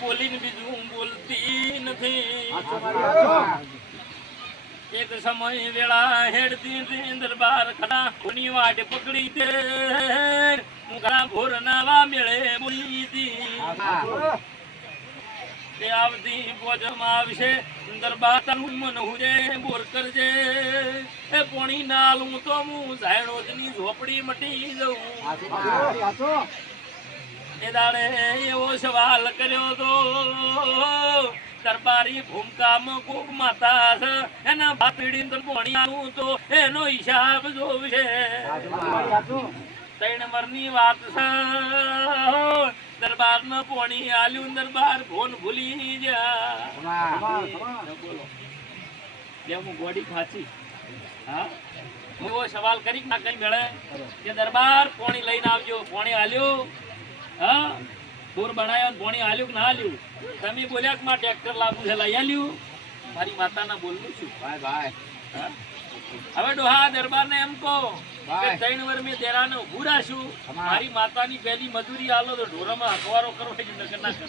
બોલીને બીજું બોલતી નથી. એક સમય વેળા હેડતી દરબાર ખડા કોની વાટ પકડી તે? હું ભોર નાવા મેળે બોલી હતી. આવતી ભોજમાં આવશે. દરબાર તારું મન હુજે, બોર કરજે. એ પોણી નાલું તો હું ઝાયડોદની ઝોપડી મટી જઉં. એ દાડે એવો સવાલ કર્યો તો, દરબારી ભૂમકામાં કોક માતા એના ભાપીડી પોણી આવું તો એનો હિસાબ જોવશે. ત્રણ મરની વાત છે. દરબાર ને પોણી આલ્યું, દરબાર ફોન ભૂલી જા બોલો ગોડી ખાચી. હા? એવો સવાલ કરી ના કઈ મળે? કે દરબાર પોણી લઈને આવજો, પોણી આલ્યો હા? પૂર બનાવ્યો ભોણી પોણી કે ના હાલ્યું? તમે બોલ્યા કે મારે ટ્રેક્ટર લાવવું છે લઈ આલ્યું? મારી માતાના બોલવું છું. હા? હવે ડોહા દરબારને એમ કહો કે ત્રણ વર મેં દેરાને ઊભું રાખ્યું. મારી માતાની પહેલી મજૂરી આલો તો ઢોરામાં હકવારો કરો કે નગર ના કરો.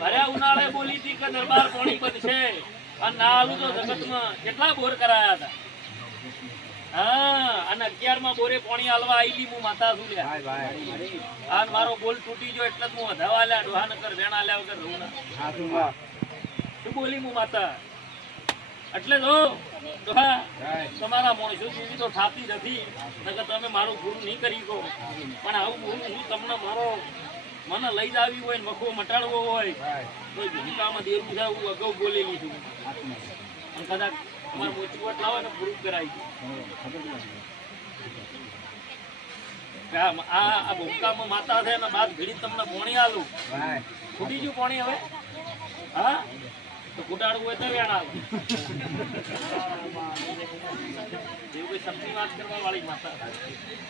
ભર્યા ઉનાળે બોલી હતી કે દરબાર પોણી બનશે. અને ના આવું તો જગતમાં કેટલા બોર કરાયા હતા? હા અને અગિયારમાં બોરે પોણી હાલવા આઈલી હું માતા છું લ્યા? મારો બોલ તૂટી ગયો એટલે જ હું વધાવા લ્યા ડોહા નકર વેણ આલ્યા વગર રહું ના. શું બોલી હું માતા? એટલે જો ડોહા તમારા માણસો જેવી તો થાતી નથી નકર તમે મારું ભૂલ નહીં કરી દો પણ આવું ભૂલ હું તમને મારો મને લઈ જ આવી હોય ને મખો મટાડવો હોય તો ભૂમિકામાં દેવું છે હું અગાઉ બોલેલી છું. કદાચ તમારે મોટી વટ લાવો ને પૂરું કરાવી માતા છે અને બાદ ઘડી તમને પોણી આલું. પાણી હવે? હા? તો કુટાડવું હોય તો વેણ આવે એવું કોઈ શબ્દની વાત કરવા વાળી માતા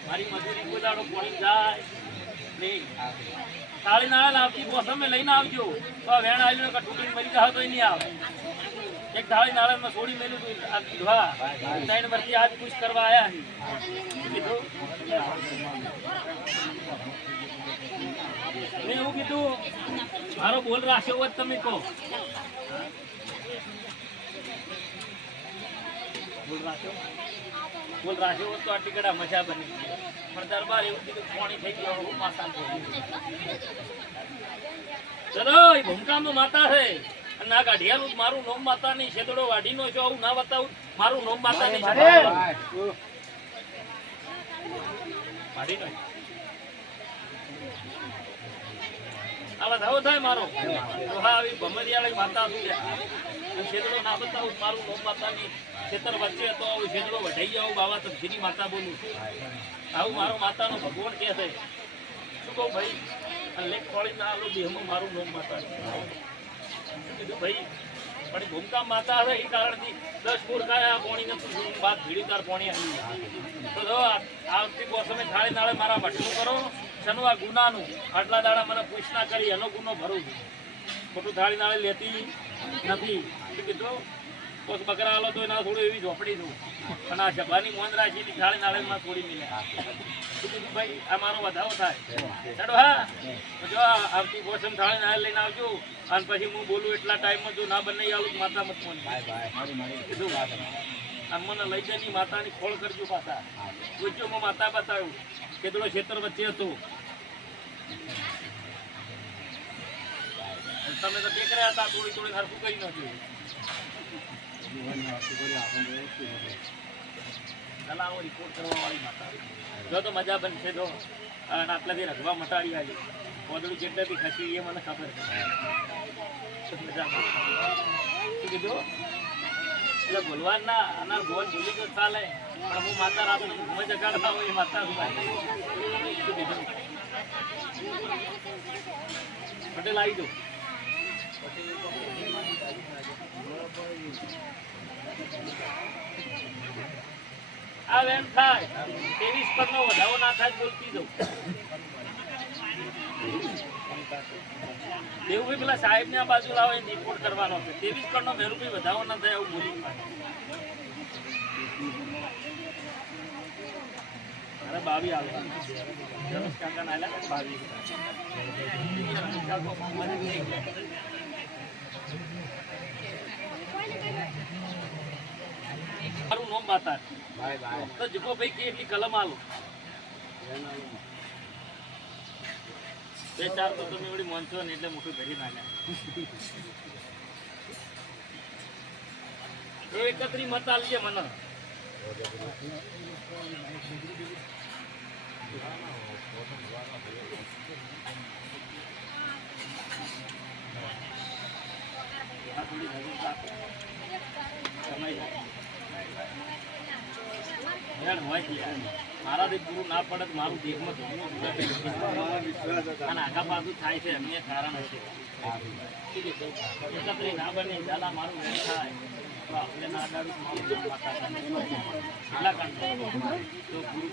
મારી મજૂરી કોઈ દાડો પાણી નહીં. થાળી નાળા લાવતી મોસમે લઈને આવજો. તો વેણ આવી કઠું મરી જાય તો નહીં આવે. એક ધાળી નાળા માં છોડી મેલું તું, આ ત્રણ વર્ષથી આજ પૂછ કરવા અહીં કીધું. મેં એવું કીધું, મારો બોલ રાખ્યો હોત તમે કહો બોલ રાખ્યો? બોલ તો આટલી ગળા મજા બની પણ દરબાર એવું કીધું, પાણી થઈ ગયો માતા ચલો ભૂમકામ માતા છે. ના ગાઢિયાનું મારું નોમ માતા નહીં વાઢી નો જો આવું ના બતાવું મારું નોમ માતા ની વાઢી નો આવા વધાવો થાય મારો. ડોહા આવી ભમરિયાળી માતા શું છે અને ના બતાવું મારું નોમ માતાની ખેતર વચ્ચે તો આવું છેદડો વઢાઈ જાઉં બાવા તો ધીરી માતા બોલું આવું મારો માતાનો ભગવાન કે છે. શું કહું ભાઈ? લેખ ખોળી ના આલો દેહમાં મારું નોમ માતા ભાઈ, પણ ભૂમકા માતા છે એ કારણથી દસ ફૂટ કાયા પોણી નથી બાદ ભીડી તાર પોણી હતી તો જો આ- આવતી મોસમે થાળી નાળે મારા ભટલું કરો શનવા ગુનાનું. આટલા દાડા મને પૂછ ના કરી, એનો ગુનો ભરું છું. ખોટું થાળી નાળે લેતી નથી. કીધું કોક બકરા આલો તો એના થોડું એવી ઝોપડી દઉં. અને આ જબાની મોન રાખી થાળી નાળે માં થોડી મિલે. ભાઈ આ મારો વધારો થાય. ચાલો હા. જો આવતી મોસમ થાળી નાળે લઈને આવજો. અને પછી હું બોલું એટલા ટાઈમમાં જો ના બને આવું માતા મત મોની કીધું? અને મને લઈ જની માતાની ખોળ કરજો પાછા. પૂછજો હું માતા બતાવ્યું કેટલો ખેતર વચ્ચે હતું? તમે તો દેખ રહ્યા હતા થોડી થોડી હરખું કરી નાખ્યું. ચલાવો રિપોર્ટ કરવા વાળી માતા જો તો મજા બનશે તો અને આટલાથી રઘવા મટાડી આવી. કોદડું બી ખસી એ મને ખબર છે. મજા કીધું? એટલે ભૂલવા ના આના ભોજ ભૂલી ગયો ચાલે. પણ હું માતા રાત ઘૂમે જગાડતા હોય. માતા કીધું? પટેલ આવી દો આ એમ થાય. ત્રેવીસ પર નો વધારો ના થાય બોલતી દઉં દેવુભાઈ પેલા સાહેબ ને આ બાજુ લાવો એ રિપોર્ટ કરવાનો છે. ત્રેવીસ પર નો મેરુભાઈ વધારો ના થાય એવું બોલી. અરે બાવી આવે. બાતા તો જીપો ભાઈ કે એટલી કલમ આલો. બે ચાર તો તમે એવડી મોંચો ને એટલે મોટું ભરી નાખ્યા એકત્રી મત આલજે મને. Thank થોડી નજર રાખો. કમાઈ જાય. હેડ હોય પૂરું ના પડે તો મારું દેખમાં જમવું અને આગા પાછું થાય છે એમને કારણ હશે એકત્રી ના બને દાદા મારું વેણ થાય. તો આપણે ના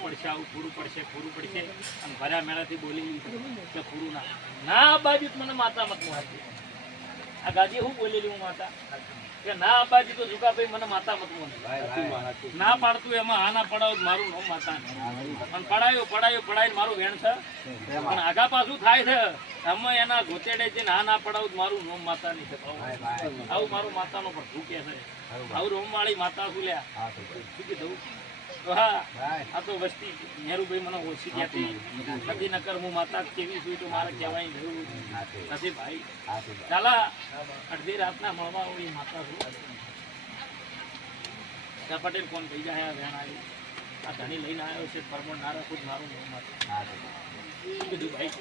પડશે, આવું પૂરું પડશે પૂરું પડશે. અને ભર્યા મેળાથી બોલી કે પૂરું ના. ના બાજુ મને માતા મત આ ગાદી હું બોલેલી હું માતા? કે ના બાજુ તો જુગાભાઈ મને માતા મત ના પાડતું એમાં આ ના પડાવ મારું નામ માતા પણ પડાયો પડાયો પડાય મારું વેણ છે. પણ આગા પાછું થાય છે. અમે એના ગોચેડે છે ના ના પડાવ મારું નામ માતા ની છે. આવું મારું માતાનો પણ ભૂકે છે. આવું રોમ વાળી માતા શું લ્યા? શું કીધું? તો હા આ તો વસ્તી. નેહરુભાઈ મને ઓછી કહેતી નથી નકર હું માતા કેવી છું તો મારે કહેવાની જરૂર નથી ભાઈ. ચાલા અડધી રાતના મળવા એ માતા છું. પટેલ કોણ થઈ જાય આ વેણ આવી. આ ધણી લઈને આવ્યો છે પરમણ ના રાખું મારું મોં કીધું ભાઈ?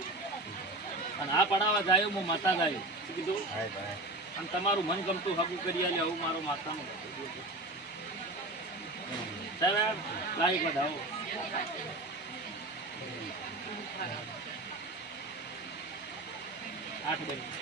અને આ પડાવા જાય હું માતા ગાયો કીધું? અને તમારું મન ગમતું હગું કરી આલે આવું મારો માતાનો. સાહેબ લાઈક વધાવો આઠ બની